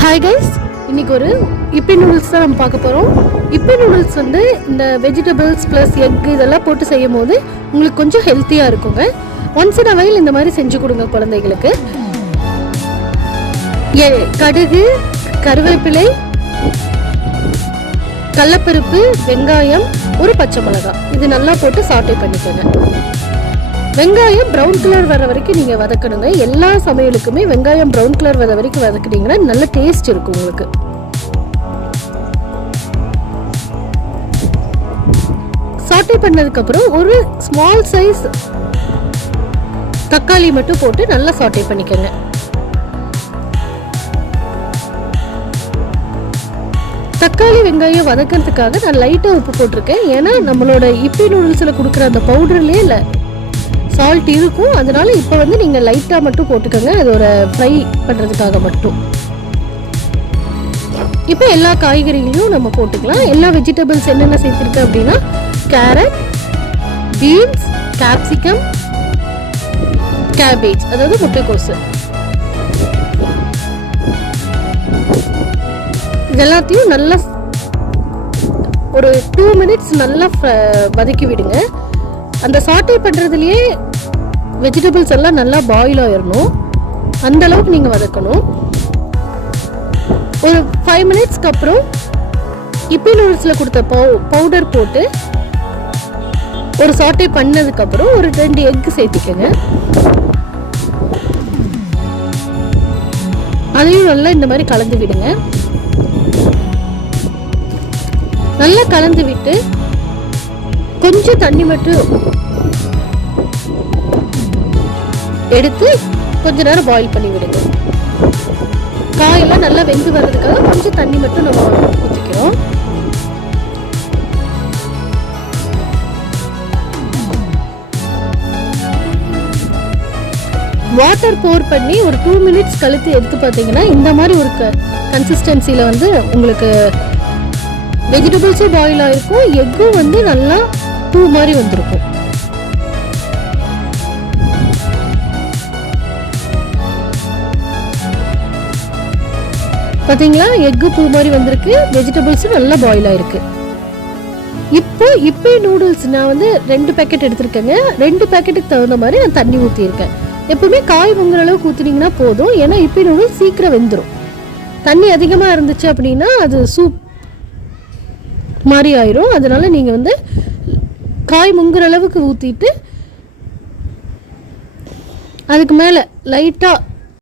Hi guys, இன்னைக்கு ஒரு இப்பி noodles தான் நம்ம பார்க்க போகிறோம். இப்பி நூடுல்ஸ் வந்து இந்த வெஜிடபிள்ஸ் ப்ளஸ் எக் இதெல்லாம் போட்டு செய்யும் போது உங்களுக்கு கொஞ்சம் ஹெல்த்தியாக இருக்குங்க. ஒன்ஸ் இன் அ வைல் இந்த மாதிரி செஞ்சு கொடுங்க குழந்தைகளுக்கு. கடுகு, கருவேப்பிலை, கடலைப்பருப்பு, வெங்காயம், ஒரு பச்சை மிளகாய் இது நல்லா போட்டு சாட்டே பண்ணிக்கோங்க. வெங்காயம் ப்ரௌன் கலர் வர வரைக்கும் நீங்கள் வதக்கணுங்க. எல்லா சமையலுக்குமே வெங்காயம் ப்ரௌன் கலர் வர வரைக்கும் வதக்கிட்டீங்கன்னா நல்ல டேஸ்ட் இருக்கும் உங்களுக்கு. சாட்டே பண்ணதுக்கப்புறம் ஒரு ஸ்மால் சைஸ் தக்காளி மட்டும் போட்டு நல்லா சாட்டே பண்ணிக்கோங்க. தக்காளி வெங்காயம் வதக்கிறதுக்காக நான் லைட்டாக உப்பு போட்டிருக்கேன். ஏன்னா நம்மளோட இப்பி நூடுல்ஸில் கொடுக்குற அந்த பவுடர்லேயே இல்லை சால்ட் இருக்கும். அதனால இப்போ வந்து நீங்கள் லைட்டாக மட்டும் போட்டுக்கோங்க, அதோட ஃப்ரை பண்ணுறதுக்காக மட்டும். இப்போ எல்லா காய்கறிகளையும் நம்ம போட்டுக்கலாம். எல்லா வெஜிடபிள்ஸ் என்னென்ன சேர்த்துருக்கு அப்படின்னா கேரட், பீன்ஸ், கேப்சிகம், கேபேஜ் அதாவது முட்டைக்கோசு இதெல்லாத்தையும் நல்லா ஒரு 2 minutes நல்லா வதக்கி விடுங்க. அந்த சாட்டே பண்ணுறதுலையே வெஜிடபிள்ஸ் எல்லாம் நல்லா பாயில் ஆயிடணும், அந்த அளவுக்கு நீங்கள் வதக்கணும். ஒரு 5 minutesக்கு அப்புறம் இப்பி நூடுல்ஸில் கொடுத்த பவுடர் போட்டு ஒரு சாட்டே பண்ணதுக்கப்புறம் ஒரு 2 எக் சேர்த்திக்கங்க. அதையும் நல்லா இந்த மாதிரி கலந்து விடுங்க. நல்லா கலந்து விட்டு கொஞ்சம் தண்ணி மட்டும் எடுத்து கொஞ்ச நேரம் பாயில் பண்ணி விடுங்க. காயெல்லாம் நல்லா வெந்து வர்றதுக்காக கொஞ்சம் தண்ணி மட்டும் நம்ம ஊற்றிக்கிறோம். வாட்டர் போர் பண்ணி ஒரு 2 minutes கழித்து எடுத்து பார்த்தீங்கன்னா இந்த மாதிரி ஒரு கன்சிஸ்டன்சியில் வந்து உங்களுக்கு வெஜிடபிள்ஸும் பாயில் ஆகிருக்கும், எக்கும் வந்து நல்லா பூ மாதிரி வந்திருக்கும். பார்த்தீங்களா, எக்கு பூ மாதிரி வந்திருக்கு, வெஜிடபிள்ஸும் நல்லா பாயில் ஆயிருக்கு. இப்போ இப்பி நூடுல்ஸ் நான் வந்து 2 பேக்கெட் எடுத்திருக்கேங்க. 2 பேக்கெட்டுக்கு தகுந்த மாதிரி நான் தண்ணி ஊற்றிருக்கேன். எப்பவுமே காய் முங்குற அளவுக்கு ஊற்றினீங்கன்னா போதும், ஏன்னா இப்பி நூடுல்ஸ் சீக்கிரம் வெந்துடும். தண்ணி அதிகமாக இருந்துச்சு அப்படின்னா அது சூப் மாதிரி ஆயிரும். அதனால நீங்கள் வந்து காய் முங்குற அளவுக்கு ஊற்றிட்டு அதுக்கு மேலே லைட்டாக